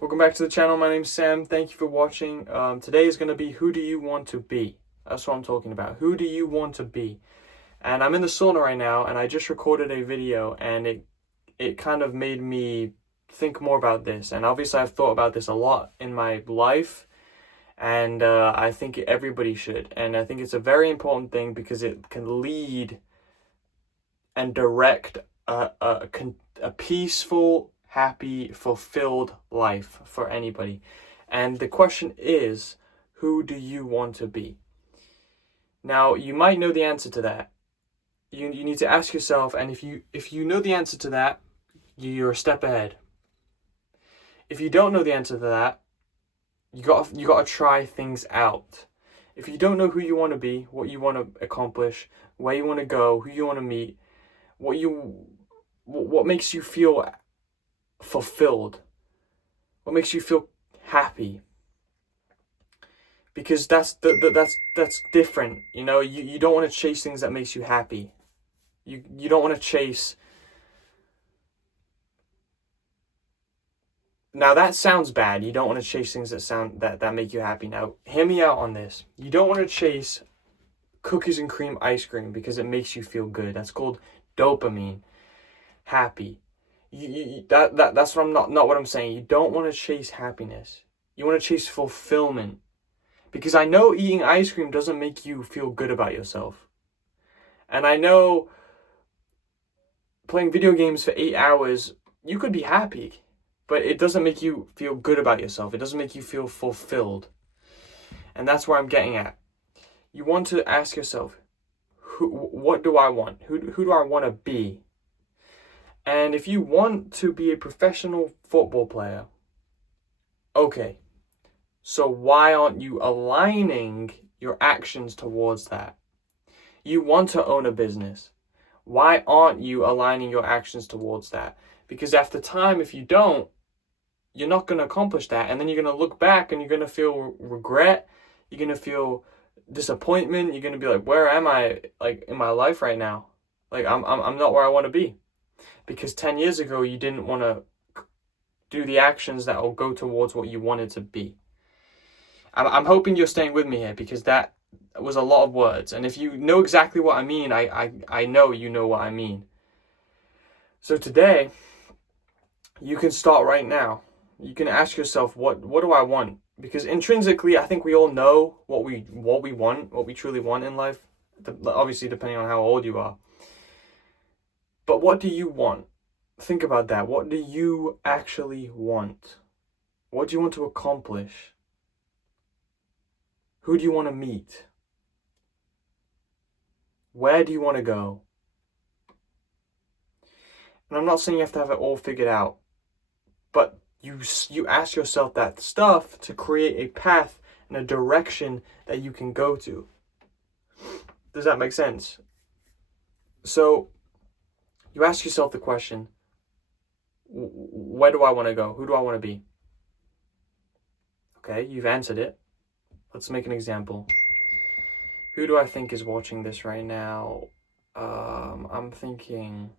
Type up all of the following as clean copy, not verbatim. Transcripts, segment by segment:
Welcome back to the channel. My name's Sam. Thank you for watching. Today is going to be who do you want to be? That's what I'm talking about. Who do you want to be? And I'm in the sauna right now, and I just recorded a video, and it kind of made me think more about this. And obviously, I've thought about this a lot in my life, and I think everybody should. And I think it's a very important thing because it can lead and direct a peaceful, happy, fulfilled life for anybody. And the question is, who do you want to be? Now, you might know the answer to that. You need to ask yourself, and if you know the answer to that, you're a step ahead. If you don't know the answer to that, you got to try things out. If you don't know who you want to be, what you want to accomplish, where you want to go, who you want to meet, what makes you feel fulfilled, what makes you feel happy, because that's different. You don't want to chase things that makes you happy. You don't want to chase. Now that sounds bad. You don't want to chase things that make you happy. Now hear me out on this. You don't want to chase cookies and cream ice cream because it makes you feel good. That's called dopamine. Happy. That's what not what I'm saying. You don't want to chase happiness. You want to chase fulfillment. Because I know eating ice cream doesn't make you feel good about yourself. And I know playing video games for 8 hours, you could be happy, but it doesn't make you feel good about yourself. It doesn't make you feel fulfilled. And that's where I'm getting at. You want to ask yourself, what do I want? Who do I want to be? And if you want to be a professional football player, okay, so why aren't you aligning your actions towards that? You want to own a business. Why aren't you aligning your actions towards that? Because after time, if you don't, you're not going to accomplish that. And then you're going to look back and you're going to feel regret. You're going to feel disappointment. You're going to be like, where am I, like, in my life right now? Like, I'm not where I want to be. Because 10 years ago, you didn't want to do the actions that will go towards what you wanted to be. I'm hoping you're staying with me here, because that was a lot of words. And if you know exactly what I mean, I know you know what I mean. So today, you can start right now. You can ask yourself, what do I want? Because intrinsically, I think we all know what we want, what we truly want in life. Obviously, depending on how old you are. But what do you want? Think about that. What do you actually want? What do you want to accomplish? Who do you want to meet? Where do you want to go? And I'm not saying you have to have it all figured out, but you ask yourself that stuff to create a path and a direction that you can go to. Does that make sense? So you ask yourself the question, where do I want to go? Who do I want to be? Okay, you've answered it. Let's make an example. Who do I think is watching this right now? I'm thinking,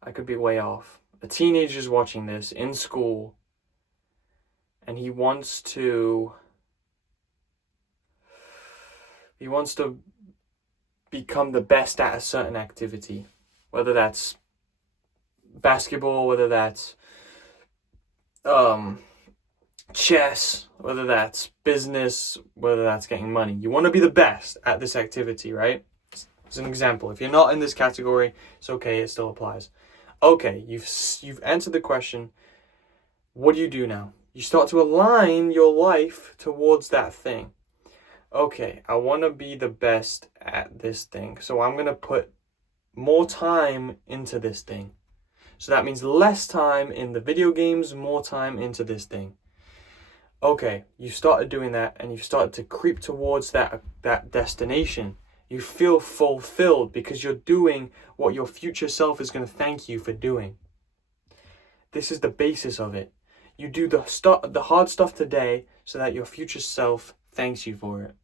I could be way off. A teenager's watching this in school, and he wants to become the best at a certain activity, whether that's basketball, whether that's chess, whether that's business, whether that's getting money. You want to be the best at this activity, right? As an example, if you're not in this category, it's okay, it still applies. Okay, you've answered the question. What do you do now? You start to align your life towards that thing. Okay, I want to be the best at this thing, so I'm going to put more time into this thing. So that means less time in the video games, more time into this thing. Okay, you started doing that, and you've started to creep towards that destination. You feel fulfilled because you're doing what your future self is going to thank you for doing. This is the basis of it. You do the hard stuff today so that your future self thanks you for it.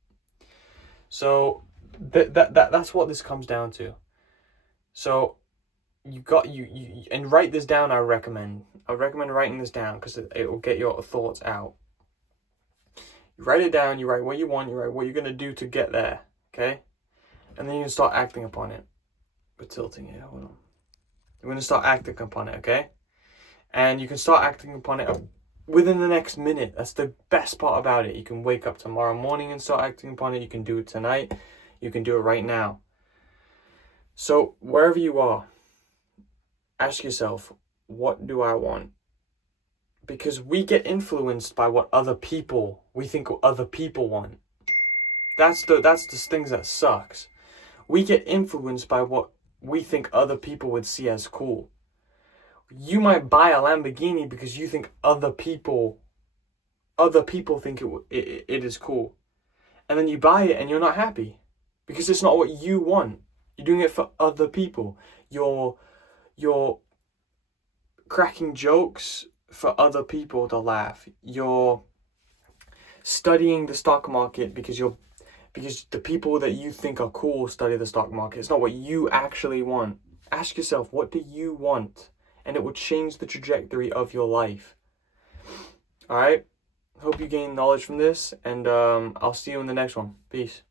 So that's what this comes down to. So and write this down. I recommend writing this down because it will get your thoughts out. You write it down, you write what you want, you write what you're going to do to get there, okay? And then you can start acting upon it. We're tilting here, hold on. You're going to start acting upon it, okay? And you can start acting upon it within the next minute. That's the best part about it. You can wake up tomorrow morning and start acting upon it. You can do it tonight. You can do it right now. So wherever you are, ask yourself, what do I want? Because we get influenced by what we think other people want. That's the things that sucks. We get influenced by what we think other people would see as cool. You might buy a Lamborghini because you think other people think it is cool. And then you buy it and you're not happy because it's not what you want. You're doing it for other people. You're cracking jokes for other people to laugh. You're studying the stock market because the people that you think are cool study the stock market. It's not what you actually want. Ask yourself, what do you want? And it will change the trajectory of your life. All right? Hope you gain knowledge from this, and I'll see you in the next one. Peace.